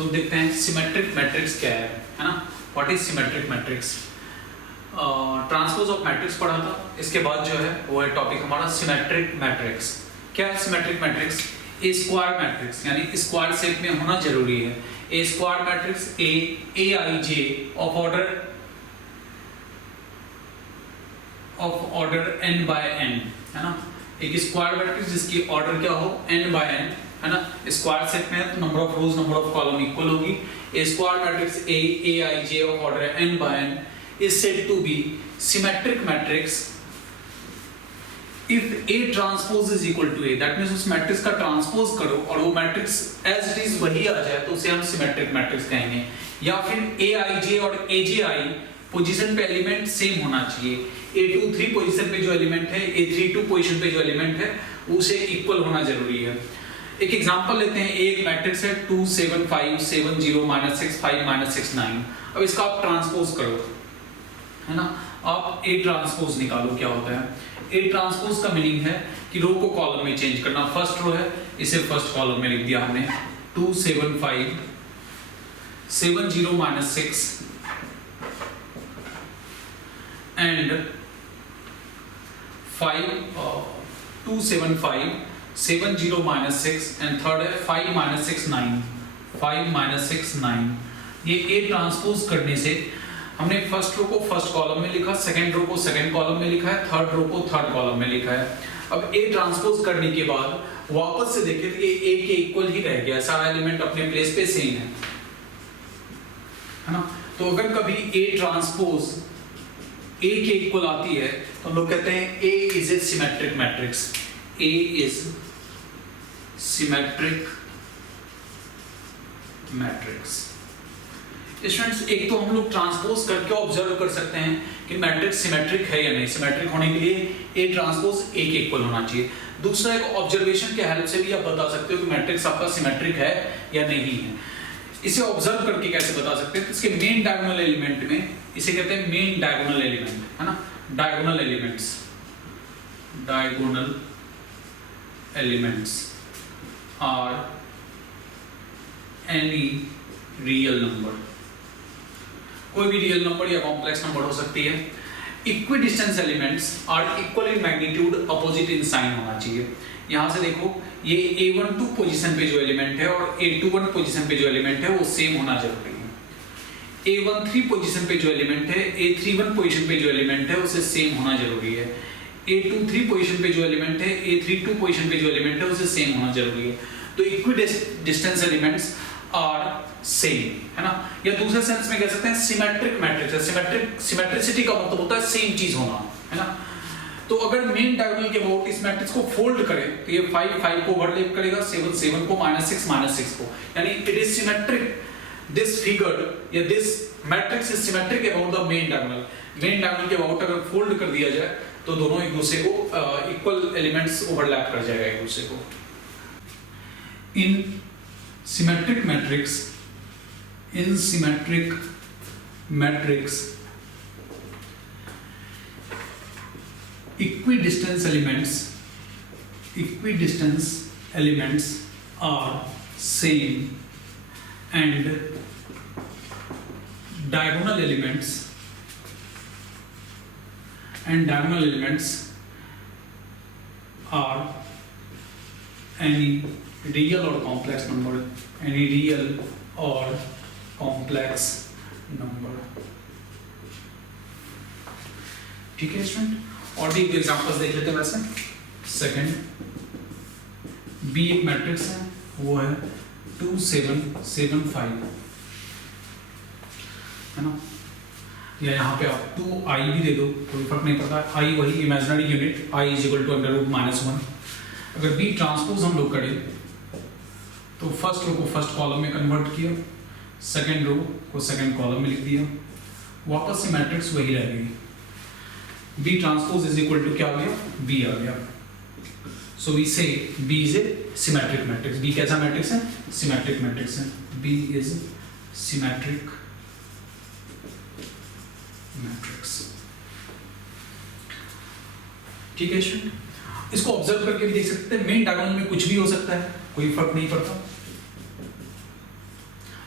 लोग देखते हैं सिमेट्रिक मैट्रिक्स क्या है ना। What is symmetric matrix. Transpose of matrix पढ़ा था, इसके बाद जो है वो है टॉपिक हमारा सिमेट्रिक मैट्रिक्स। क्या है symmetric matrix? A square matrix यानी स्क्वायर शेप में होना जरूरी है। A square matrix A I J of order n by n है ना। एक स्क्वायर मैट्रिक्स जिसकी ऑर्डर क्या हो n बाय n है ना। स्क्वायर शेप में है तो number of rows number of column equal होगी। A square matrix A I J of order n by n is said to be symmetric matrix if A transpose is equal to A। that means उस matrix का transpose करो और वो matrix as it is वही आ जाए तो उसे हम सिमेट्रिक मैट्रिक्स कहेंगे। या फिर AIJ और AJI पोजीशन पे एलिमेंट सेम होना चाहिए। A23 पोजीशन पे जो एलिमेंट है A32 पोजीशन पे जो एलिमेंट है उसे इक्वल होना जरूरी है। एक एग्जांपल लेते हैं, एक मैट्रिक्स है 2 7 5 7 0 -6 5 -6 9। अब इसका आप ट्रांसपोज करो है ना। आप A ट्रांसपोज निकालो क्या होता है। A ट्रांसपोज का मीनिंग है कि रो को कॉलम में चेंज करना। फर्स्ट रो है इसे फर्स्ट कॉलम में लिख दिया हमने 2 7 5 7 0 -6 एंड 5 2 7 5 7 0 -6 एंड थर्ड है 5 -6 9 5 -6 9। ये A ट्रांसपोज करने से हमने फर्स्ट रो को फर्स्ट कॉलम में लिखा, सेकंड रो को सेकंड कॉलम में लिखा है, थर्ड रो को थर्ड कॉलम में लिखा है। अब ए ट्रांसपोज करने के बाद वापस से देखें तो ये ए के इक्वल ही रह गया, सारा एलिमेंट अपने प्लेस पे सेम है ना। तो अगर कभी ए ट्रांसपोज ए के इक्वल आती है तो हम लोग कहते हैं A is a symmetric matrix. A is symmetric matrix. Students एक तो हम लोग ट्रांसपोज करके ऑब्जर्व कर सकते हैं कि मैट्रिक्स सिमेट्रिक है या नहीं। सिमेट्रिक होने के लिए ए ट्रांसपोज ए के इक्वल होना चाहिए। दूसरा एक ऑब्जर्वेशन के हेल्प से भी आप बता सकते हो कि मैट्रिक्स आपका सिमेट्रिक है या नहीं है। इसे ऑब्जर्व करके कैसे बता सकते हैं? तो इसके मेन डायगोनल एलिमेंट में, इसे कहते हैं मेन डायगोनल एलिमेंट है ना। Diagonal elements are any real number, कोई भी रियल नंबर या कॉम्प्लेक्स नंबर हो सकती है। Equidistance elements are equal in magnitude, opposite in sign होना चाहिए। यहां से देखो ये A12 पोजीशन पे जो एलिमेंट है और A21 पोजीशन पे जो एलिमेंट है वो सेम होना जरूरी है। A13 पोजीशन पे जो एलिमेंट है A31 पोजीशन पे जो एलिमेंट है उसे सेम होना जरूरी है। A23 पोजीशन पे जो एलिमेंट है A32 पोजीशन पे जो एलिमेंट है उसे सेम होना जरूरी है। तो इक्विडिस्टेंस एलिमेंट्स आर सेम है ना। या दूसरे सेंस में कह सकते हैं सिमेट्रिक मैट्रिक्स है। सिमेट्रिसिटी का मतलब होता है सेम चीज होना है ना। तो अगर मेन डायगोनल के अबाउट इस मैट्रिक्स को फोल्ड करें तो ये 5 5 को ओवरलैप करेगा, 7 7 को -6 6 को, यानी it is symmetric. This figure या this matrix is symmetric about the main diagonal. Main diagonal के अबाउट अगर फोल्ड कर दिया जाए तो दोनों एक दूसरे को इक्वल एलिमेंट्स ओवरलैप कर जाएगा एक दूसरे को। इन symmetric matrix equidistance elements are same and diagonal elements are any real or complex number, any real or complex number। ठीक है स्टूडेंट, और भी एग्जांपल्स देख लेते हैं। वैसे सेकंड बी एक मैट्रिक्स है, वो है 2 7 7 5 है ना। या यहाँ पे आप 2i भी दे दो, कोई फर्क नहीं पड़ता। i वही इमेजिनरी यूनिट, i = √-1। अगर बी ट्रांसपोज हम लोग करें तो फर्स्ट रो को फर्स्ट कॉलम में कन्वर्ट किया, सेकंड रो को सेकंड कॉलम में लिख दिया, वापस से मैट्रिक्स वही रह गई। बी ट्रांसपोज = क्या आ गया? बी आ गया। So we say B is a symmetric matrix. B कैसा मैट्रिक्स है? सिमेट्रिक मैट्रिक्स है। B is symmetric matrix. ठीक है स्टूडेंट, इसको ऑब्जर्व करके भी देख सकते हैं। मेन डायगोनल में कुछ भी हो सकता है, कोई फर्क नहीं पड़ता।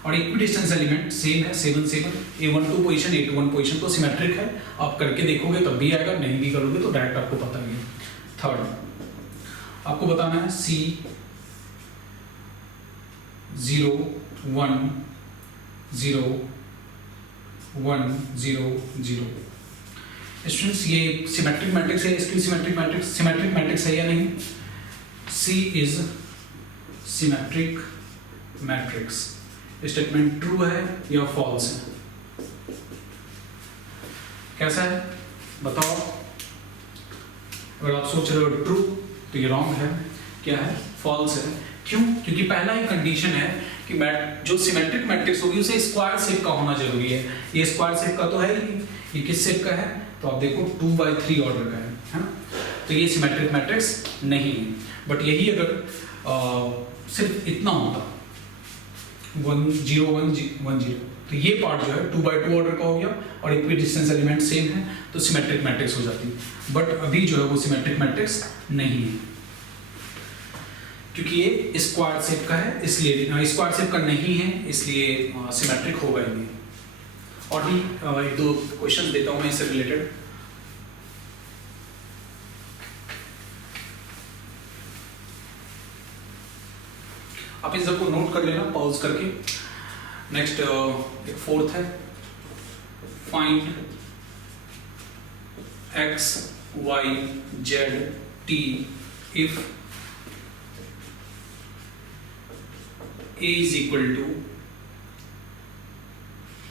और इक्विडिस्टेंस एलिमेंट सेम है 7 7, A12 पोजीशन A21 पोजीशन तो सिमेट्रिक है। आप करके देखोगे तब भी आएगा, नहीं भी करोगे तो डायरेक्ट आपको पता ही है। थर्ड आपको बताना है C 0 1 0 1 0 0। स्टूडेंट्स ये सिमेट्रिक मैट्रिक्स है, इसकी सिमेट्रिक मैट्रिक्स है या नहीं? C is symmetric matrix. Statement true है या फॉल्स है? कैसा है बताओ। अगर आप सोच रहे हो ट्रू तो ये रॉन्ग है। क्या है? फॉल्स है। क्यों? क्योंकि पहला ही कंडीशन है कि जो सिमेट्रिक मैट्रिक्स होगी उसे स्क्वायर शेप का होना जरूरी है। ये स्क्वायर शेप का तो है ही नहीं। ये किस शेप का है? तो आप देखो 2/3 ऑर्डर का है ना? तो ये सिमेट्रिक मैट्रिक्स नहीं है। बट यही अगर सिर्फ इतना होता 1 0 1 0 तो ये पार्ट जो है 2/2 ऑर्डर का हो गया और इक्विडिस्टेंस एलिमेंट सेम है तो सिमेट्रिक मैट्रिक्स हो जाती। बट अभी जो है वो सिमेट्रिक मैट्रिक्स नहीं है क्योंकि ये स्क्वायर शेप का है, इसलिए स्क्वायर शेप का नहीं है इसलिए सिमेट्रिक होगा ही नहीं। और भी एक दो क्वेश्चन देता हूं मैं इससे रिलेटेड। आप इन सबको नोट कर लेना पॉज करके। नेक्स्ट एक फोर्थ है, find x y z t if a is equal to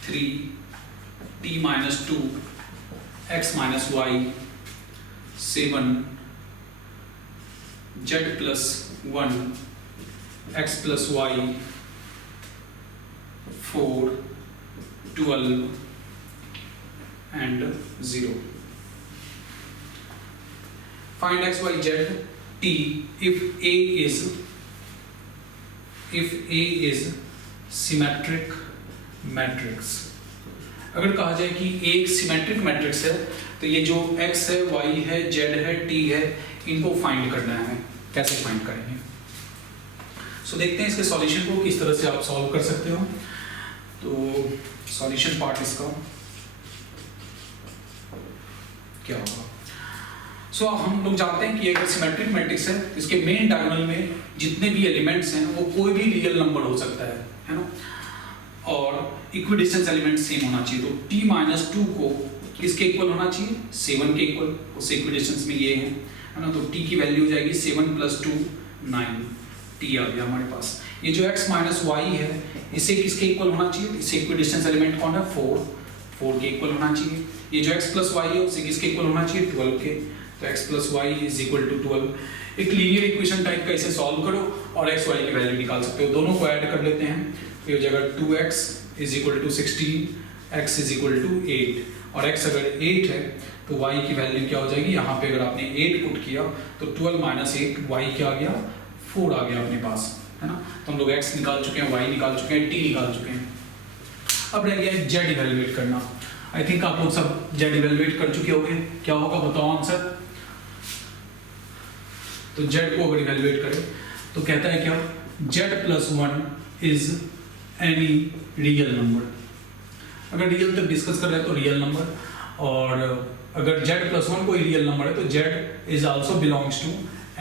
3 t minus 2 x minus y 7 z plus 1 x plus y 4 12 and 0. Find x y z t if a is symmetric matrix। अगर कहा जाए कि A एक symmetric matrix है तो ये जो x है y है z है t है इनको फाइंड करना है। कैसे फाइंड करेंगे? सो देखते हैं इसके सॉल्यूशन को किस तरह से आप सॉल्व कर सकते हो। तो सॉल्यूशन पार्ट इसका क्या होगा? सो हम लोग जानते हैं कि अगर सिमेट्रिक मैट्रिक्स है इसके मेन डायगोनल में जितने भी एलिमेंट्स हैं वो कोई भी रियल नंबर हो सकता है ना? और इक्विडिस्टेंस एलिमेंट सेम होना चाहिए। तो t-2 को किसके इक्वल होना चाहिए? 7 के इक्वल। उस इक्विडिस्टेंस में ये है ना? तो t की वैल्यू हो जाएगी 7 + 2 9 t आ गया हमारे पास। ये जो x - y है इसे किसके इक्वल होना चाहिए? इसे इक्विडिस्टेंस एलिमेंट कौन है? 4 के इक्वल होना चाहिए। ये जो x + y है उसे किसके इक्वल होना चाहिए? 12 के। तो x + y = 12। एक लीनियर इक्वेशन टाइप का इसे सॉल्व करो और x y की वैल्यू निकाल सकते हो। दोनों को ऐड कर लेते हैं। तो ये हो जाएगा 2x = 16, x = 8 और x अगर 8 है तो y की वैल्यू क्या हो जाएगी? यहाँ पे अगर आपने 8 पुट किया तो 12 - 8 y क्या आ गया? 4 आ गया अपने पास, है ना? तो हम लोग x निकाल चुके हैं, y निकाल चुके हैं, t निकाल चुके हैं। अब रह गया z इवैल्यूएट करना। आई थिंक आप लोग सब z इवैल्यूएट कर चुके होंगे। क्या होगा बताओ आंसर? तो z को अगर इवैल्यूएट करें तो कहता है क्या? z + 1 is any real number. अगर रियल तक डिस्कस कर रहे हैं तो रियल नंबर, और अगर z + 1 कोई रियल नंबर है तो z is also belongs to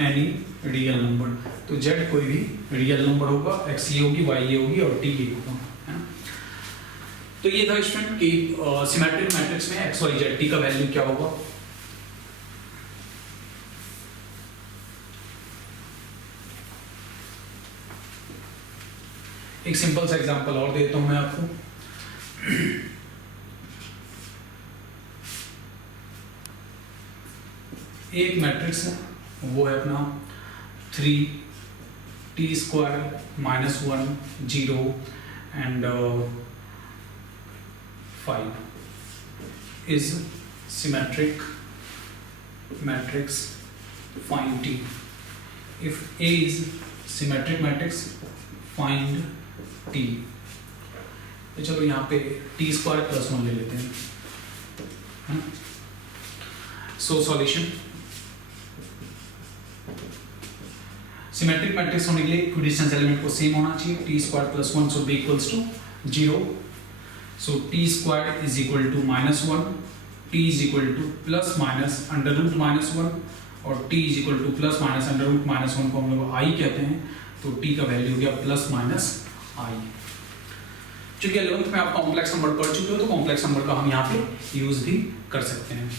any real number. तो z कोई भी रियल नंबर होगा, x ये होगी, y ये होगी और t ये होगा, है ना? तो ये था स्टूडेंट कि सिमेट्रिक मैट्रिक्स में x y z t का वैल्यू क्या होगा। एक सिंपल सा एग्जांपल और देता हूं मैं आपको। एक मैट्रिक्स है, वो है अपना 3 t² - 1 0 and 5 is symmetric matrix. Find t. If A is symmetric matrix, find t। तो चलो यहाँ पे t² + 1 ले लेते हैं। सो सॉल्यूशन, सिमेट्रिक मैट्रिक्स होने के लिए इक्विडिस्टेंस एलिमेंट को सेम होना चाहिए। t² + 1 should be equals to 0. So t squared is equal to -1, t is equal to plus minus under root -1 और t is equal to plus minus under root -1 को हम लोग i कहते हैं, तो t का वैल्यू हो गया प्लस माइनस i। चूंकि 11th में आप कॉम्प्लेक्स नंबर पढ़ चुके हो तो कॉम्प्लेक्स नंबर का हम यहाँ पे यूज भी कर सकते हैं।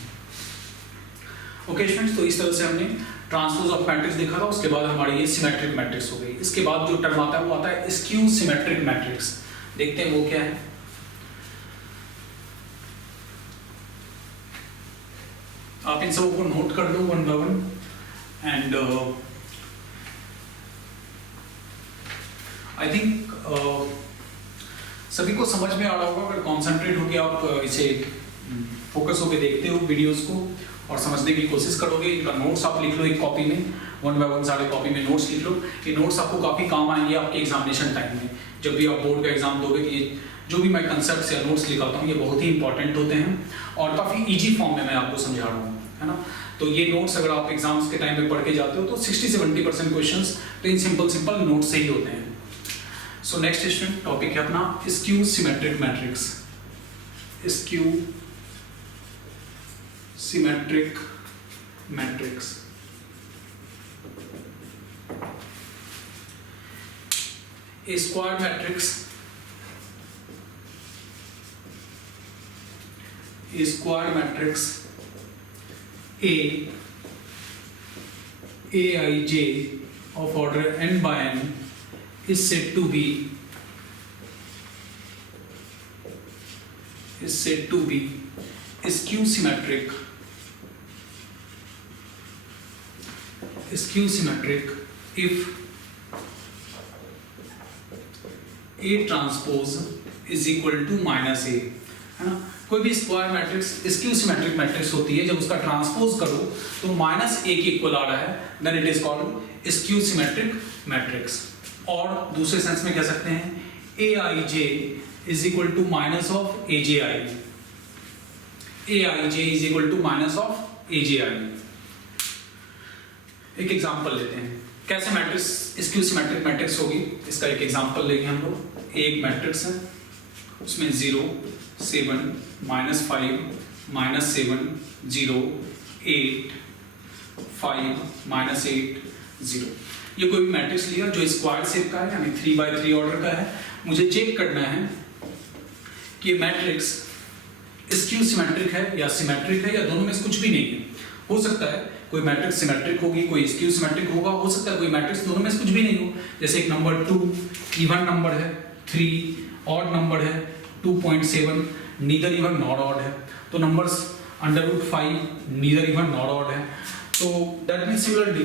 ओके स्टूडेंट्स, तो इस तरह से हमने ट्रांसपोज ऑफ मैट्रिक्स देखा था। उसके बाद हमारी ये सिमेट्रिक मैट्रिक्स हो गई। इसके बाद जो टर्म आता है वो आता है स्क्यू सिमेट्रिक मैट्रिक्स। देखते हैं वो क्या है। आप इन सबको नोट कर लो one by one and I think सभी को समझ में आ रहा होगा। अगर कॉन्सेंट्रेट होकर आप इसे फोकस होकर देखते हो वीडियोस को और समझने की कोशिश करोगे, इनका नोट्स आप लिख लो एक कॉपी में, वन बाय वन सारे कॉपी में नोट्स लिख लो। ये नोट्स आपको काफ़ी काम आएंगे आपके एग्जामिनेशन टाइम में, जब भी आप बोर्ड का एग्जाम दोगे। कि जो भी मैं कंसेप्ट या नोट्स लिखाता हूँ ये बहुत ही इंपॉर्टेंट होते हैं और काफ़ी ईजी फॉर्म में मैं आपको समझा रहा हूँ, है ना। तो ये नोट्स अगर आप एग्जाम्स के टाइम पे पढ़ के जाते हो तो 60-70% क्वेश्चंस तो इन सिंपल नोट्स से ही होते हैं। सो नेक्स्ट स्टूडेंट टॉपिक है अपना skew symmetric matrix. Skew symmetric matrix. A square matrix A aij of order n by n is said to be skew symmetric if A transpose is equal to minus A, है ना। कोई भी square matrix skew symmetric matrix होती है, जब उसका transpose करो तो माइनस ए के इक्वल आ रहा है, then it is called skew symmetric matrix. और दूसरे सेंस में कह सकते हैं A I J is equal to minus of A J I. A I J is equal to minus of A J I. एक एग्जांपल लेते हैं कैसे मैट्रिक्स स्क्यू सिमेट्रिक मैट्रिक्स होगी। इसका एक एग्जांपल लेंगे हम लोग। एक मैट्रिक्स है, उसमें 0 7 -5 -7 0 8 5 -8 0। ये कोई भी मैट्रिक्स लिया जो स्क्वायर शेप का है, यानी 3x3 ऑर्डर का है। मुझे चेक करना है कि ये मैट्रिक्स स्क्यू सिमेट्रिक है या सिमेट्रिक है या दोनों में से कुछ भी नहीं है। हो सकता है कोई मैट्रिक्स सिमेट्रिक होगी, कोई स्क्यू सिमेट्रिक होगा, हो सकता है कोई मैट्रिक्स दोनों में से कुछ भी नहीं हो। जैसे एक नंबर 2 इवन नंबर है, 3 ऑड नंबर है, 2.7 नीदर इवन नॉट ऑड है। तो numbers √5 neither even not odd है। तो दैट मींस सिमिलरली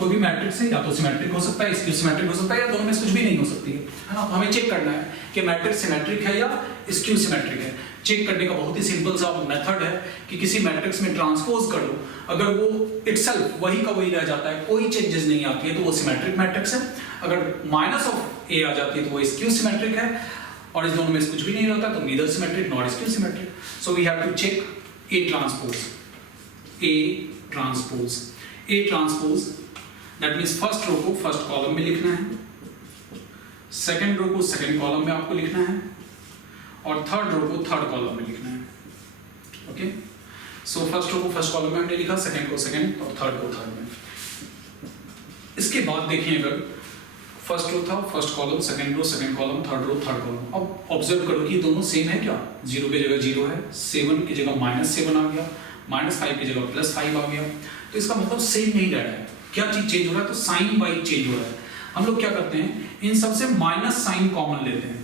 कोई भी मैट्रिक्स है या तो सिमेट्रिक हो सकता है, स्क्यू सिमेट्रिक हो सकता है, या दोनों में से कुछ भी नहीं हो सकती है ना। तो हमें चेक करना है कि मैट्रिक्स सिमेट्रिक है या स्क्यू सिमेट्रिक है। चेक करने का बहुत ही सिंपल सा मेथड है कि किसी मैट्रिक्स में ट्रांसपोज कर लो, अगर वो इटसेल्फ वही का वही रह जाता है, कोई चेंजेस नहीं आती है, तो वो सिमेट्रिक मैट्रिक्स है। अगर माइनस ऑफ ए आ जाती है तो वो स्क्यू सिमेट्रिक है, और इस दोनों में से कुछ भी नहीं रहता तो neither symmetric not skew symmetric. So we have to check a transpose that means first row को फर्स्ट कॉलम में लिखना है, सेकंड रो को सेकंड कॉलम में आपको लिखना है, और थर्ड रो को थर्ड कॉलम में लिखना है। ओके, सो फर्स्ट रो को फर्स्ट कॉलम में हमने लिखा, सेकंड को सेकंड और थर्ड को थर्ड में। इसके बाद देखिए, अगर फर्स्ट रो था first column, second row second column, third row third column. अब ऑब्जर्व करो कि दोनों सेम है क्या। 0 की जगह 0 है, 7 की जगह -7 आ गया, -5 की जगह +5 आ गया। तो इसका मतलब सेम नहीं रह रहा है। क्या चीज चेंज हो रहा है, तो साइन वाइज चेंज हो रहा है। हम लोग क्या करते हैं, इन सब से माइनस साइन कॉमन लेते हैं,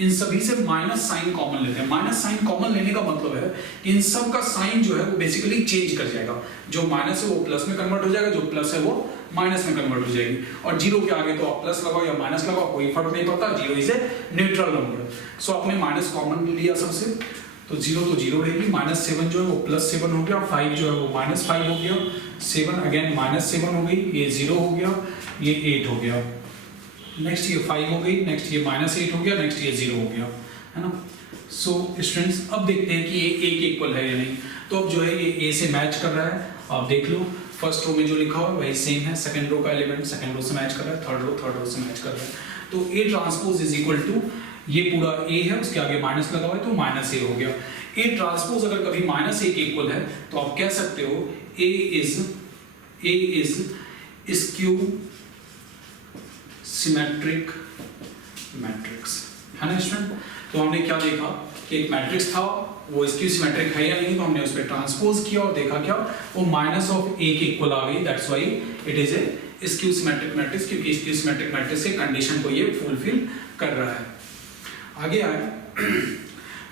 इन सभी से माइनस साइन कॉमन लेते हैं। माइनस साइन कॉमन लेने का मतलब है कि इन सब का साइन जो है वो बेसिकली चेंज कर जाएगा। जो माइनस है वो प्लस में कन्वर्ट हो जाएगा, जो प्लस है वो माइनस में कन्वर्ट हो जाएगी। और 0 के आगे तो आप प्लस लगाओ या माइनस लगाओ, कोई फर्क नहीं पड़ता। 0 इज ए न्यूट्रल नंबर। सो आपने माइनस कॉमन लिया सबसे, तो 0 तो 0 रहेगी, -7 जो है वो +7 हो गया, 5 जो है वो -5 हो गया, 7 अगेन -7 हो गई, ये 0 हो गया, ये 8 हो गया, नेक्स्ट ये 5 हो गई, नेक्स्ट ये -8 हो गया, नेक्स्ट ये 0 हो गया, है ना। सो स्टूडेंट्स अब देखते हैं कि ये A के इक्वल है या नहीं। तो अब जो है ये A से मैच कर रहा है, आप देख लो फर्स्ट रो में जो लिखा हुआ है वही सेम है, सेकंड रो का एलिमेंट सेकंड रो से मैच कर रहा है, थर्ड रो से मैच कर रहा है। तो A transpose is equal to ये पूरा ए है, उसके आगे माइनस लगा हुआ है तो माइनस ए हो गया। ए ट्रांसपोज अगर कभी माइनस ए के इक्वल है तो आप कह सकते हो ए इज स्क्यू सिमेट्रिक मैट्रिक्स, है ना स्टूडेंट। तो हमने क्या देखा कि एक मैट्रिक्स था, वो स्क्यू सिमेट्रिक है या नहीं, तो हमने उस पर ट्रांसपोज किया और देखा क्या, वो माइनस ऑफ ए के इक्वल आ गई, that's why it is A skew symmetric matrix, क्योंकि स्क्यू सिमेट्रिक मैट्रिक्स के कंडीशन को ये फुलफिल कर रहा है। आगे आए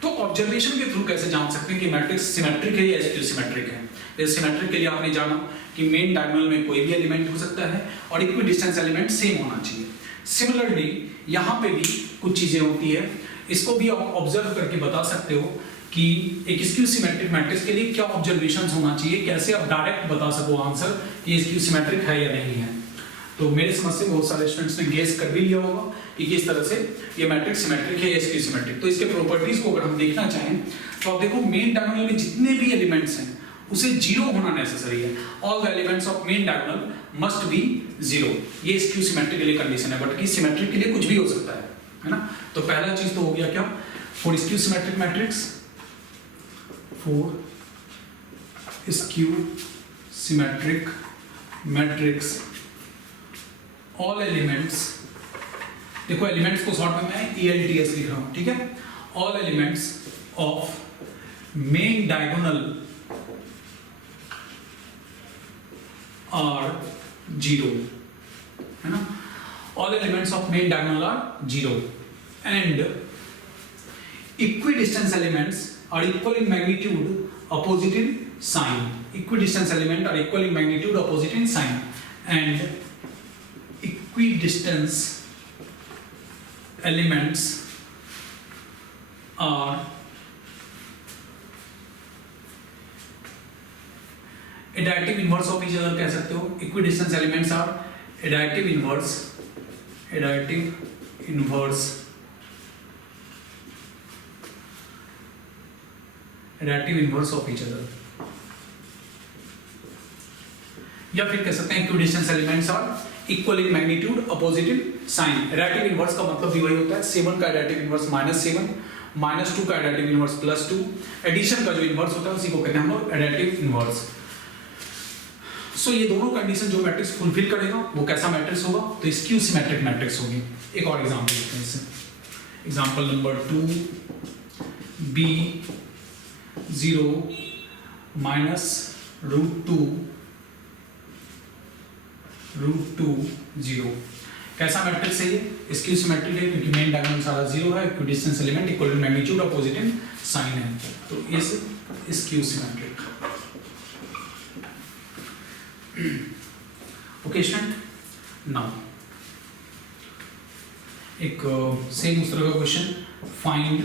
तो ऑब्जर्वेशन के थ्रू कैसे जान सकते हैं कि मैट्रिक्स सिमेट्रिक है या स्क्यू सिमेट्रिक है। जैसे सिमेट्रिक के लिए आपने जाना कि मेन डायगोनल में कोई भी एलिमेंट हो सकता है और इक्वी डिस्टेंस एलिमेंट सेम होना चाहिए। सिमिलरली यहाँ पे भी कुछ चीजें होती है, इसको भी आप ऑब्जर्व करके बता सकते हो कि एक स्क्यू सिमेट्रिक मैट्रिक्स के लिए क्या ऑब्जर्वेशंस होना चाहिए, कैसे आप डायरेक्ट बता सको आंसर कि स्क्यू सिमेट्रिक है या नहीं है। तो मेरे समझ से बहुत सारे स्टूडेंट्स ने गेस कर भी लिया होगा कि किस तरह से ये मैट्रिक्स सिमेट्रिक है या स्क्यू सिमेट्रिक। तो इसके प्रॉपर्टीज को अगर हम देखना चाहें तो आप देखो मेन डायगोनल में जितने भी एलिमेंट्स हैं उसे जीरो होना नेसेसरी है। All the elements of main diagonal must be zero, ये स्क्यू सिमेट्रिक के लिए कंडीशन है, बट कि सिमेट्रिक के लिए कुछ भी हो सकता है ना। तो पहला चीज तो हो गया क्या, for skew symmetric matrix, for skew symmetric matrix all elements, देखो एलिमेंट्स को शॉर्ट में मैं ELTS लिख रहा हूं, ठीक है। All elements of main diagonal are zero, है ना। All elements of main diagonal are zero and equidistance elements are equal in magnitude opposite in sign. Equidistance element are equal in magnitude opposite in sign and equidistance elements are additive inverse of each other, कह सकते हो। equidistance elements are additive inverse of each other, या फिर कह सकते हैं equidistance elements are equal in magnitude opposite in sign. Additive inverse का मतलब भी वही होता है, 7 का एडाटिव इनवर्स -7, -2 का एडाटिव इनवर्स +2, एडिशन का जो इनवर्स होता है उसी को कहते हैं हम लोग एडाटिव इनवर्स। सो ये दोनों कंडीशन जो मैट्रिक्स फुलफिल करेगा वो कैसा मैट्रिक्स होगा, तो स्क्यू सिमेट्रिक मैट्रिक्स होगी। एक और एग्जांपल देखते हैं इससे, एग्जांपल नंबर 2, B0 -√2 0। कैसा मैट्रिक्स है ये, स्क्यू सिमेट्रिक है क्योंकि मेन डायगोनल सारा जीरो है, equidistance element equal to magnitude opposite in sign है, तो is skew symmetric. Okay student, now एक सेम उस तरह का question, find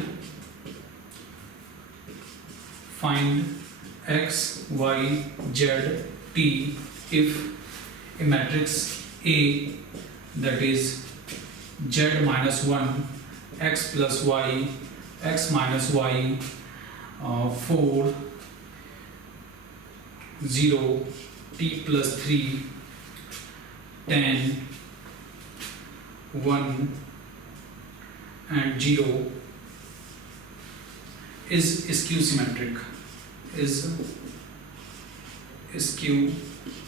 x y z t if a matrix A that is z minus 1 x plus y x minus y 4 0 t plus 3 10 1 and 0 is skew symmetric, is skew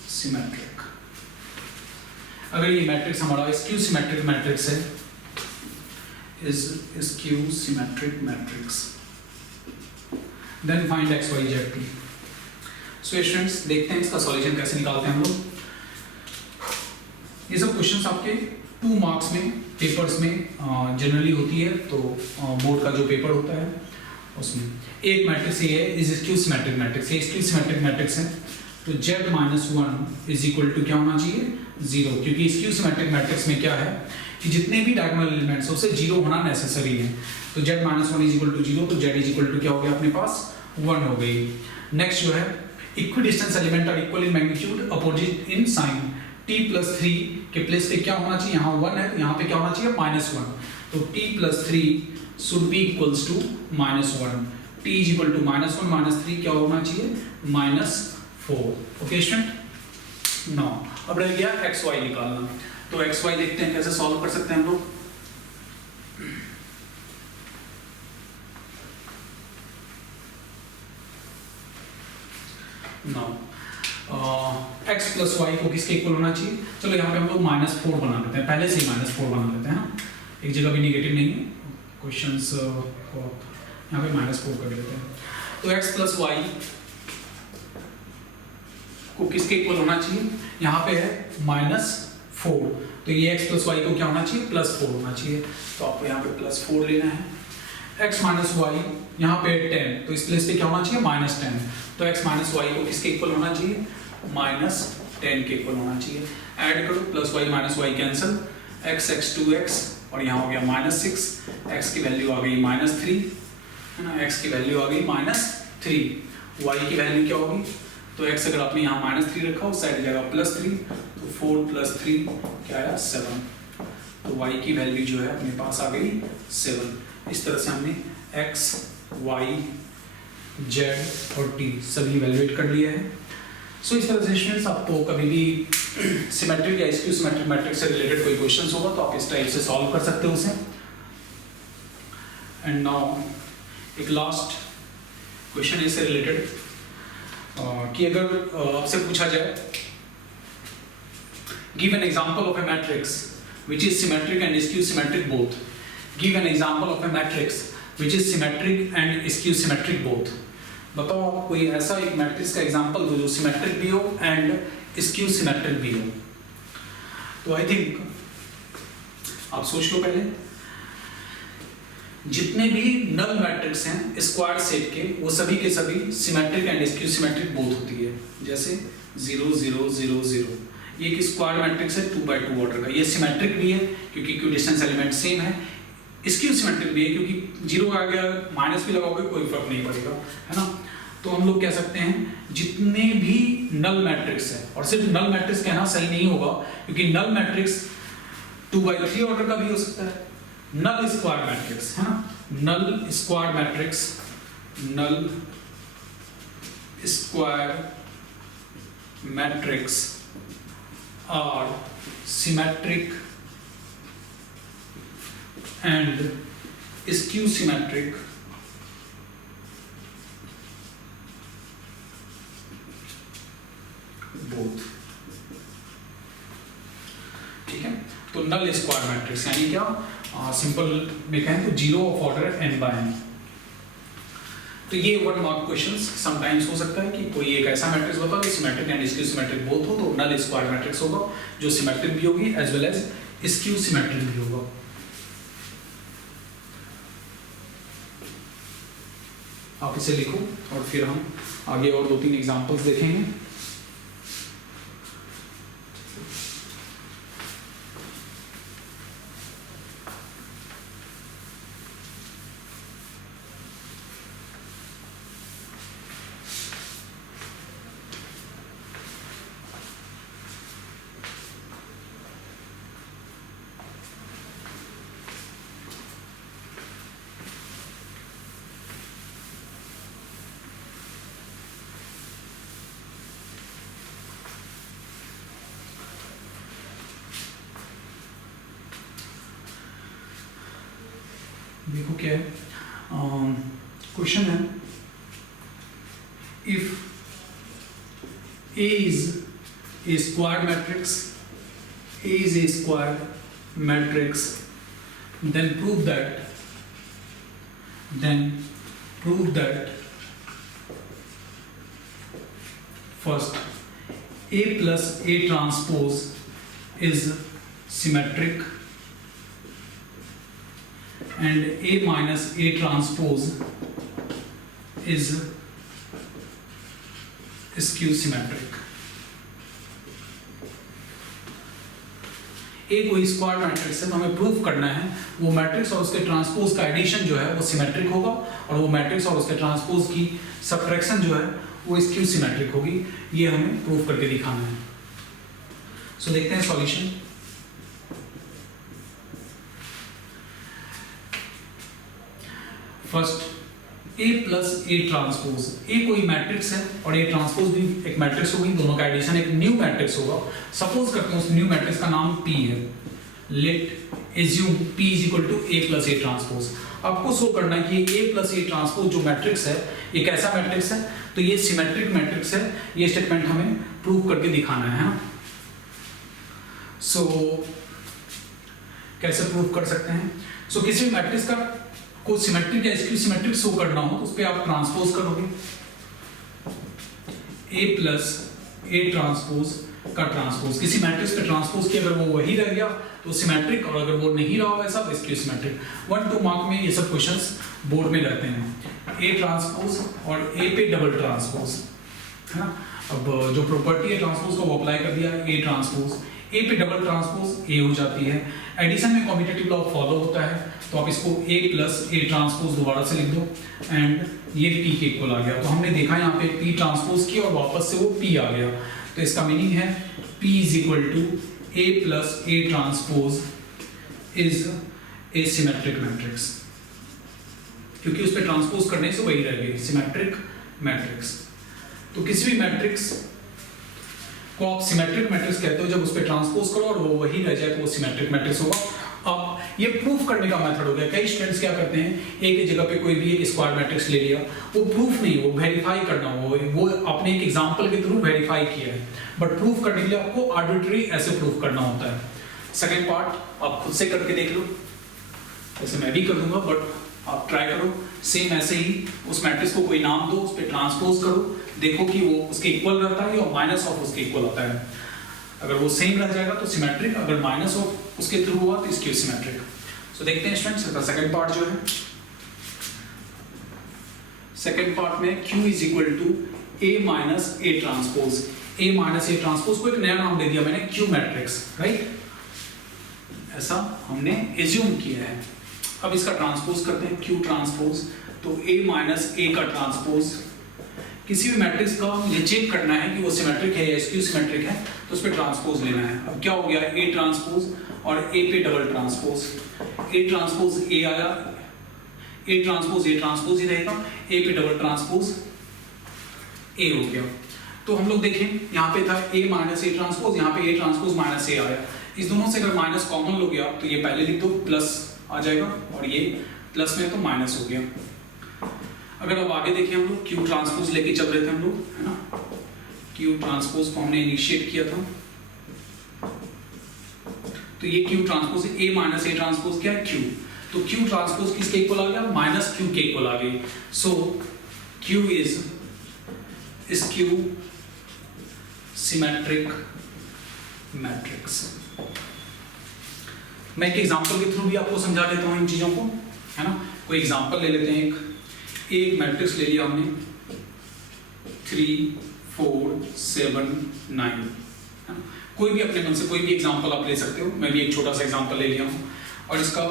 symmetric। अगर ये matrix हमारा skew symmetric matrix है, is skew symmetric matrix, then find x y z t। So students देखते हैं इसका solution कैसे निकालते हैं हम लोग। ये सब क्वेश्चंस आपके 2 मार्क्स में पेपर्स में जनरली होती है, तो बोर्ड का जो पेपर होता है उसमें एक मैट्रिक्स ये है, इज स्क्यू सिमेट्रिक मैट्रिक्स, ये स्क्यू सिमेट्रिक मैट्रिक्स है, तो z minus 1 is equal to क्या होना चाहिए, 0, क्योंकि स्क्यू सिमेट्रिक मैट्रिक्स में क्या है कि जितने भी डायगोनल एलिमेंट्स उसे 0 होना नेसेसरी है, तो z minus 1 is equal to 0, तो z इज इक्वल टू क्या हो गया अपने पास 1 हो गई। नेक्स्ट जो है equidistance element are equal in magnitude opposite in sign, t plus 3 के प्लेस पे क्या होना चाहिए, यहाँ 1 है तो यहाँ पे क्या होना चाहिए -1, तो t plus 3 should be equals to -1, t is equal to -1 -3 क्या होना चाहिए -4। ओके स्टूडेंट, नाउ अब रह गया एक्स वाई निकालना, तो एक्स वाई देखते हैं कैसे सॉल्व कर सकते हैं हम लोग। नाउ x प्लस वाई को किसके इक्वल होना चाहिए? चलो यहाँ पे हम लोग -4 बना लेते हैं, पहले से ही -4 बना लेते हैं ना, एक जगह भी निगेटिव नहीं है, क्वेश्चंस को यहाँ पे -4 कर लेते हैं। तो x प्लस वाई को किसके इक्वल होना चाहिए? यहाँ पे है -4, तो ये x प्लस वाई को क्या होना चाहिए? +4 होना चाहिए। तो आपको यहाँ पे +4 लेना है। x माइनस वाई यहाँ पे 10, तो इस प्लेस पे क्या होना चाहिए? -10। तो x माइनस वाई को किसके इक्वल होना चाहिए? -10 के इक्वल होना चाहिए। ऐड करो, plus Y minus Y cancel, x 2x और यहाँ हो गया -6, x की वैल्यू आ गई -3 है ना, x की वैल्यू आ गई -3, y की वैल्यू क्या होगी? तो x अगर आपने यहाँ -3 रखा उस साइड जाएगा +3, तो 4 + 3 क्या आया? 7। तो y की वैल्यू जो है अपने पास आ गई 7। इस तरह से हमने x, y, z और t सभी इवैल्यूएट कर लिया है। सो इस तरह से स्टूडेंट्स आपको कभी भी सिमेट्रिक या स्क्यू सिमेट्रिक मैट्रिक्स से रिलेटेड कोई क्वेश्चंस होगा तो आप इस टाइप से सॉल्व कर सकते हो उसे। एंड नाउ एक लास्ट क्वेश्चन इससे रिलेटेड कि अगर आपसे पूछा जाए give an example of A matrix which is symmetric and skew symmetric both, give an example of A matrix which is symmetric and skew symmetric both. बताओ आप कोई ऐसा एक मैट्रिक्स का एग्जांपल दो जो सिमेट्रिक भी हो एंड स्क्यू सिमेट्रिक भी हो। तो आई थिंक आप सोच लो पहले, जितने भी नल मैट्रिक्स हैं स्क्वायर सेट के वो सभी के सभी symmetric and skew symmetric both होती है। जैसे 0 0 0 0 ये एक स्क्वायर मैट्रिक्स है 2x2 ऑर्डर का, ये सिमेट्रिक भी है क्योंकि इक्विडिस्टेंस एलिमेंट सेम है, स्क्यू सिमेट्रिक भी है क्योंकि 0 आ गया माइनस भी लगाओगे कोई फर्क नहीं पड़ेगा, है ना। तो हम लोग कह सकते हैं जितने भी नल मैट्रिक्स है, और सिर्फ नल मैट्रिक्स कहना सही नहीं होगा क्योंकि नल मैट्रिक्स 2x3 ऑर्डर का भी हो सकता है, नल स्क्वायर मैट्रिक्स है ना, null square matrix, null square matrix are symmetric and skew symmetric both. ठीक है, तो नल स्क्वायर मैट्रिक्स यानी क्या, सिंपल में कहें तो 0 ऑफ ऑर्डर n/n। तो ये 1 मार्क क्वेश्चंस समटाइम्स हो सकता है कि कोई एक ऐसा मैट्रिक्स बताओ कि symmetric and skew symmetric both हो, तो नल स्क्वायर मैट्रिक्स होगा जो सिमेट्रिक भी होगी as well as skew symmetric भी होगा। आप इसे लिखो और फिर हम आगे और 2-3 एग्जांपल्स देखेंगे। देखो क्या है क्वेश्चन है, if A is a square matrix, A is a square matrix, then prove that first A plus A transpose is symmetric and A minus A transpose is skew symmetric। A कोई square matrix है तो हमें proof करना है वो matrix और उसके transpose का एडिशन जो है वो सिमेट्रिक होगा और वो मैट्रिक्स और उसके ट्रांसपोज की सबट्रैक्शन जो है वो स्क्यू सिमेट्रिक होगी। ये हमें प्रूफ करके दिखाना है। सो देखते हैं solution. First A plus A transpose, A कोई मैट्रिक्स है और A ट्रांसपोज भी एक मैट्रिक्स होगी, दोनों का एडिशन एक न्यू मैट्रिक्स होगा। सपोज करते हैं उस न्यू मैट्रिक्स का नाम P है। Let assume P is equal to A plus A transpose. आपको शो करना है कि A प्लस A ट्रांसपोज जो मैट्रिक्स है ये कैसा मैट्रिक्स है, तो ये सिमेट्रिक मैट्रिक्स है, ये स्टेटमेंट हमें प्रूव करके दिखाना है ना। सो कैसे प्रूव कर सकते हैं? सो किसी भी मैट्रिक्स का को सिमेट्रिक या स्क्यू सिमेट्रिक शो करना हो तो उस पर आप ट्रांसपोज करोगे, ए प्लस ए ट्रांसपोज का ट्रांसपोज, किसी मैट्रिक्स पे ट्रांसपोज किया, अगर वो वही रह गया तो सिमेट्रिक, और अगर वो नहीं रहा वैसा तो स्क्यू सिमेट्रिक। 1-2 मार्क में ये सब क्वेश्चंस बोर्ड में रहते हैं। ए ट्रांसपोज और ए पे डबल ट्रांसपोज, है ना। अब जो प्रॉपर्टी है ट्रांसपोज का वो अप्लाई कर दिया, ए ट्रांसपोज, ए पे डबल ट्रांसपोज ए हो जाती है। एडिशन में कम्यूटेटिव लॉ फॉलो होता है, तो आप इसको ए प्लस ए ट्रांसपोज दोबारा से लिख दो एंड ये पी के इक्वल आ गया। तो हमने देखा यहाँ पे पी ट्रांसपोज किया और वापस से वो पी आ गया, तो इसका मीनिंग है P is equal to A plus A transpose is a symmetric matrix, क्योंकि उस पर ट्रांसपोज करने से वही रह गई सिमेट्रिक मैट्रिक्स। तो किसी भी मैट्रिक्स को आप सिमेट्रिक मैट्रिक्स कहते हो जब उस पर ट्रांसपोज करो और वो वही रह जाए तो वो सिमेट्रिक मैट्रिक्स होगा। अब ये प्रूफ करने का मेथड हो गया। कई स्टूडेंट्स क्या करते हैं, ए की जगह पे कोई भी एक स्क्वायर मैट्रिक्स ले लिया, वो प्रूफ नहीं, वो वेरीफाई करना, वो आपने एक एग्जांपल के थ्रू वेरीफाई किया है, बट प्रूफ करने के लिए आपको आर्बिट्री ऐसे प्रूफ करना होता है। सेकेंड पार्ट आप खुद से करके देख लो, जैसे मैं भी कर दूंगा, बट आप ट्राई करो सेम ऐसे ही। उस मैट्रिक्स को कोई नाम दो, उस पर ट्रांसपोज करो, देखो कि वो उसके इक्वल रहता है और माइनस ऑफ उसके इक्वल होता है। अगर वो सेम रह जाएगा तो सिमेट्रिक, अगर माइनस ऑफ उसके थ्रू हुआ तो स्क्यू सिमेट्रिक। सो देखते हैं स्टूडेंट्स इसका सेकंड पार्ट जो है। सेकंड पार्ट में Q is equal to A minus A transpose. A minus A transpose को एक नया नाम दे दिया मैंने, Q मैट्रिक्स, राइट, ऐसा हमने एज्यूम किया है। अब इसका ट्रांसपोज करते हैं, Q ट्रांसपोज, तो A माइनस ए का ट्रांसपोज। किसी भी मैट्रिक्स का ये चेक करना है कि वो सिमेट्रिक है या स्क्यू सिमेट्रिक है, तो उस पर ट्रांसपोज लेना है। अब क्या हो गया, ए ट्रांसपोज और ए पे डबल ट्रांसपोज, ए ट्रांसपोज ए आया, ए ट्रांसपोज ही रहेगा, ए पे डबल ट्रांसपोज ए हो गया। तो हम लोग देखें यहाँ पे था ए माइनस ए ट्रांसपोज, यहाँ पे ए ट्रांसपोज माइनस ए आया। इस दोनों से अगर माइनस कॉमन लो गया तो ये पहले लिख दो, प्लस आ जाएगा, और ये प्लस में तो माइनस हो गया। अगर अब आगे देखें, हम लोग Q ट्रांसपोज लेके चल रहे थे हम लोग, है ना। Q ट्रांसपोज को हमने इनिशिएट किया था, तो ये Q transpose A minus A transpose क्या है, Q। तो Q ट्रांसपोज किसके इक्वल आ गया, माइनस Q के इक्वल आ गई। सो Q is skew symmetric matrix. मैं एक एग्जांपल के थ्रू भी आपको समझा देता हूं इन चीजों को, है ना। कोई एग्जांपल ले लेते हैं, एक मैट्रिक्स ले लिया हमने 3 4 7 9, कोई भी अपने मन से कोई भी एग्जांपल आप ले सकते हो। मैं भी एक छोटा सा एग्जांपल ले लिया हूँ और इसका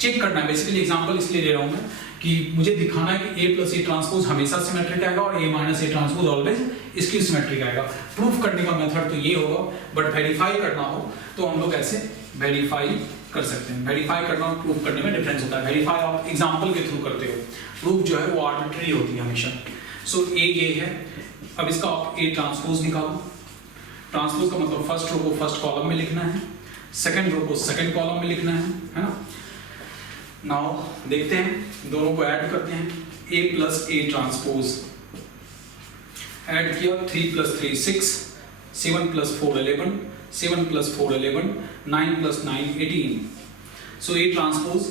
चेक करना है। बेसिकली एग्जांपल इसलिए ले रहा हूँ मैं कि मुझे दिखाना है कि ए प्लस ए ट्रांसपोज हमेशा सिमेट्रिक आएगा और A minus A transpose always skew symmetric आएगा। प्रूफ करने का मेथड तो ये होगा, बट वेरीफाई करना हो तो हम लोग ऐसे वेरीफाई कर सकते हैं। वेरीफाई करना और प्रूफ करने में डिफरेंस होता है। वेरीफाई आप एग्जांपल के थ्रू करते हो, प्रूफ जो है वो आर्बिट्री होती है हमेशा। सो ए ये है। अब इसका आप ए ट्रांसपोज निकालो। ट्रांसपोज का मतलब फर्स्ट रो को फर्स्ट कॉलम में लिखना है, सेकंड रो को सेकंड कॉलम में लिखना है ना। नाउ देखते हैं, दोनों को ऐड करते हैं, ए प्लस ए ट्रांसपोज ऐड किया, 3 + 3 6, 7 + 4 11, 7 + 4 11, 9 + 9 18। सो ए ट्रांसपोज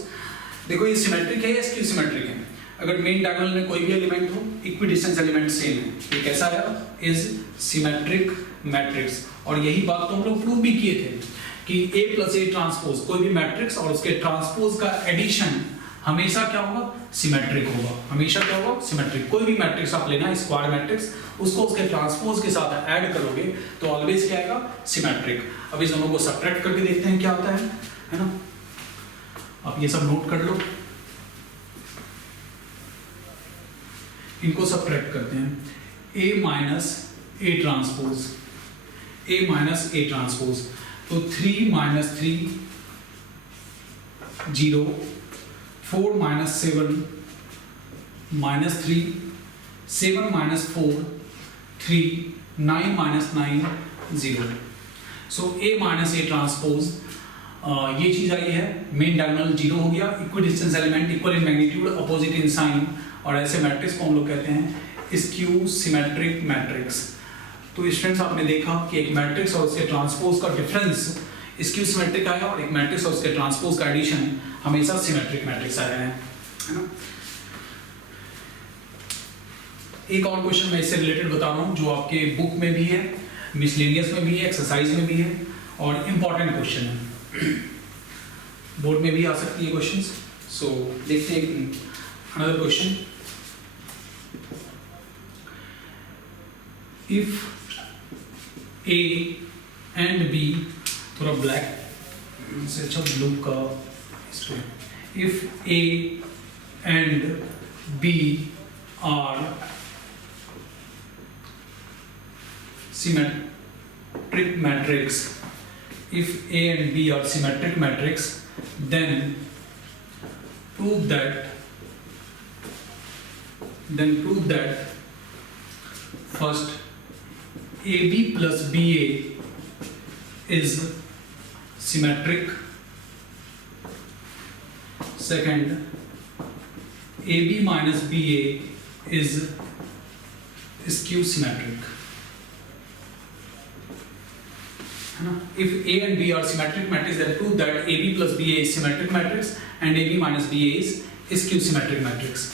देखो ये सिमेट्रिक है या स्क्यू सिमेट्रिक है। अगर मेन डायगोनल में कोई भी एलिमेंट हो, इक्विडिस्टेंस एलिमेंट सेम है, ये कैसा आया, इज सिमेट्रिक मैट्रिक्स। और यही बात तो हम लोग प्रूव भी किए थे कि ए प्लस ए ट्रांसपोज, कोई भी मैट्रिक्स और उसके ट्रांसपोज का एडिशन हमेशा क्या होगा, सिमेट्रिक होगा। हमेशा क्या होगा, सिमेट्रिक। कोई भी मैट्रिक्स आप लेना, स्क्वायर मैट्रिक्स, उसको उसके ट्रांसपोज के साथ ऐड करोगे तो ऑलवेज क्या आएगा, सिमेट्रिक। अब इस दोनों को सब्ट्रैक्ट करके देखते हैं क्या आता है ना। आप ये सब नोट कर लो, इनको सब्ट्रैक्ट करते हैं। A minus A transpose, A minus A transpose, तो 3 - 3 0, 4 - 7 -3, 7 - 4 3, 9 - 9 0। सो ए माइनस ए ट्रांसपोज ये चीज आई है, मेन डायगोनल 0 हो गया, equidistance element equal in magnitude opposite in sign, और ऐसे मैट्रिक्स को हम लोग कहते हैं स्क्यू सिमेट्रिक मैट्रिक्स। तो स्टूडेंट्स आपने देखा कि एक मैट्रिक्स और उसके ट्रांसपोज का डिफरेंस स्क्यू सिमेट्रिक आया और एक मैट्रिक्स और उसके ट्रांसपोज का एडिशन हमेशा सिमेट्रिक मैट्रिक्स आया है ना। एक और क्वेश्चन मैं इससे रिलेटेड बता रहा हूँ जो आपके बुक में भी है, मिसलेनियस में भी है, एक्सरसाइज में भी है और इम्पॉर्टेंट क्वेश्चन है, बोर्ड में भी आ सकती है क्वेश्चंस। सो देखते हैं another question. If A and B, थोड़ा ब्लैक से अच्छा ब्लू का इस पे, if A and B are symmetric matrix, if A and B are symmetric matrix, then prove that first AB plus BA is symmetric, second AB minus BA is skew symmetric, है ना। If A and B are symmetric matrix, then prove that AB plus BA is symmetric matrix and AB minus BA is skew symmetric matrix.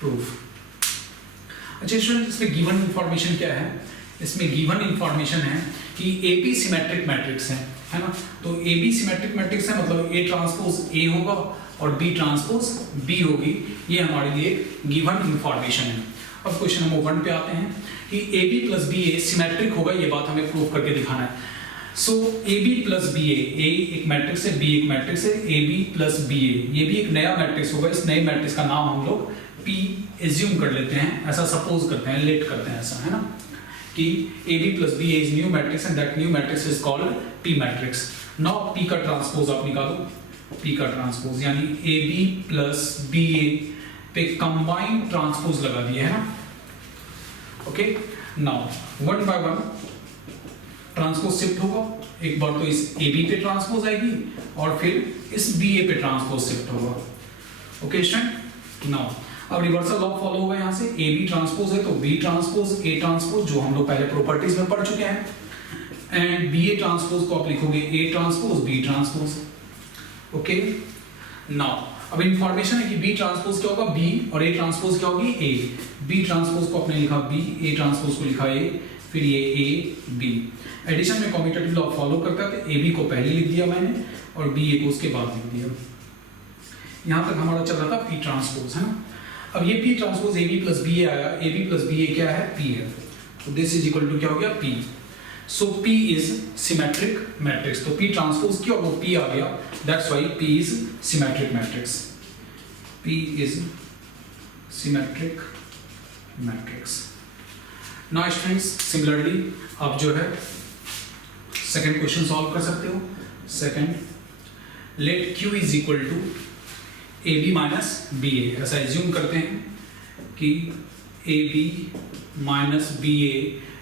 Proof. अच्छा student, इसमें given information क्या है? इसमें given information है कि AB symmetric matrix है ना। तो AB सिमेट्रिक मैट्रिक्स है मतलब A ट्रांसपोज A होगा और B ट्रांसपोज B होगी, ये हमारे लिए गिवन इंफॉर्मेशन है। अब क्वेश्चन नंबर 1 पे आते हैं कि AB प्लस BA सिमेट्रिक होगा, ये बात हमें प्रूव करके दिखाना है। सो AB प्लस BA, A एक मैट्रिक्स है, B एक मैट्रिक्स है, AB प्लस BA ये भी एक नया मैट्रिक्स होगा। इस नए मैट्रिक्स का नाम हम लोग P एज्यूम कर लेते हैं, ऐसा सपोज करते हैं, लेट करते हैं ऐसा, है ना, कि AB plus BA is new matrix and that new matrix is called P matrix. Now P का ट्रांसपोज आप निकालो, P का ट्रांसपोज यानी AB plus BA पे कंबाइंड ट्रांसपोज लगा दिया है ना। Okay, now one by one transpose shift होगा। एक बार तो इस AB पे ट्रांसपोज आएगी और फिर इस BA पे ट्रांसपोज शिफ्ट होगा। ओके स्टूडेंट, नाउ अब रिवर्सल लॉ फॉलो होगा। यहाँ से AB ट्रांसपोज है तो B ट्रांसपोज A ट्रांसपोज, जो हम लोग पहले प्रॉपर्टीज में पढ़ चुके हैं, एंड BA ट्रांसपोज को आप लिखोगे A transpose B transpose. Okay, now अब इंफॉर्मेशन है कि B ट्रांसपोज क्या होगा B और A ट्रांसपोज क्या होगी A। B ट्रांसपोज को आपने लिखा B, A ट्रांसपोज को लिखा A, फिर ये A B। एडिशन में कम्यूटेटिव लॉ फॉलो करता है, तो AB को पहले लिख दिया मैंने और BA को उसके बाद लिख दिया। यहाँ तक हमारा चल रहा था P ट्रांसपोज, है ना। अब ये P transpose AB plus BA आया, AB प्लस BA क्या है P है, तो दिस इज इक्वल टू क्या हो गया P। So P is symmetric matrix, तो P ट्रांसपोज क्या वो P आ गया, that's why P is symmetric matrix, P is symmetric matrix. Now students, similarly आप जो है सेकंड क्वेश्चन सॉल्व कर सकते हो। Second, let Q is equal to AB minus BA, ऐसा एज्यूम करते हैं कि AB माइनस BA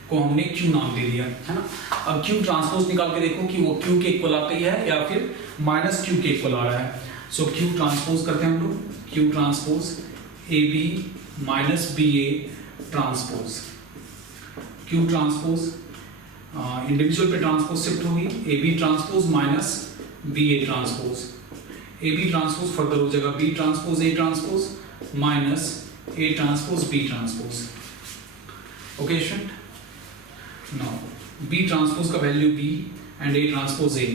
को हमने Q नाम दे दिया, है ना। अब Q ट्रांसपोज निकाल के देखो कि वो Q के इक्वल आती है या फिर माइनस Q के इक्वल आ रहा है। सो Q ट्रांसपोज करते हैं हम लोग, Q transpose AB minus BA transpose, Q transpose individual पे ट्रांसपोज शिफ्ट होगी, AB transpose minus BA transpose, AB transpose further हो जाएगा B transpose A transpose minus A transpose B transpose. Okay student, now B transpose का value B and A transpose A,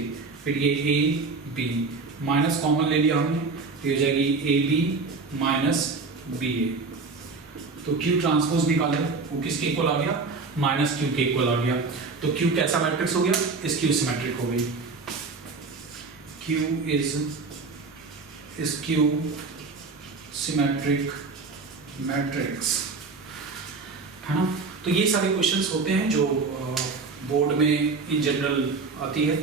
फिर ये A B minus common ले लिया हमने, तो हो जाएगी AB माइनस BA। तो Q ट्रांसपोज निकाले, वो किसके इक्वल आ गया, माइनस Q के इक्वल आ गया। तो Q कैसा मैट्रिक्स हो गया, स्क्यू सिमेट्रिक हो गई। Q is skew symmetric matrix, है ना। तो ये सारे क्वेश्चंस होते हैं जो बोर्ड में इन जनरल आती है।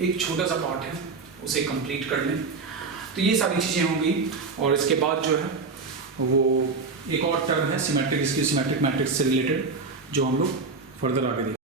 एक छोटा सा पार्ट है, उसे कंप्लीट कर लें तो ये सारी चीजें होंगी। और इसके बाद जो है वो एक और टर्म है सिमेट्रिक स्क्यू सिमेट्रिक मैट्रिक्स से रिलेटेड, जो हम लोग फर्दर आगे देखेंगे।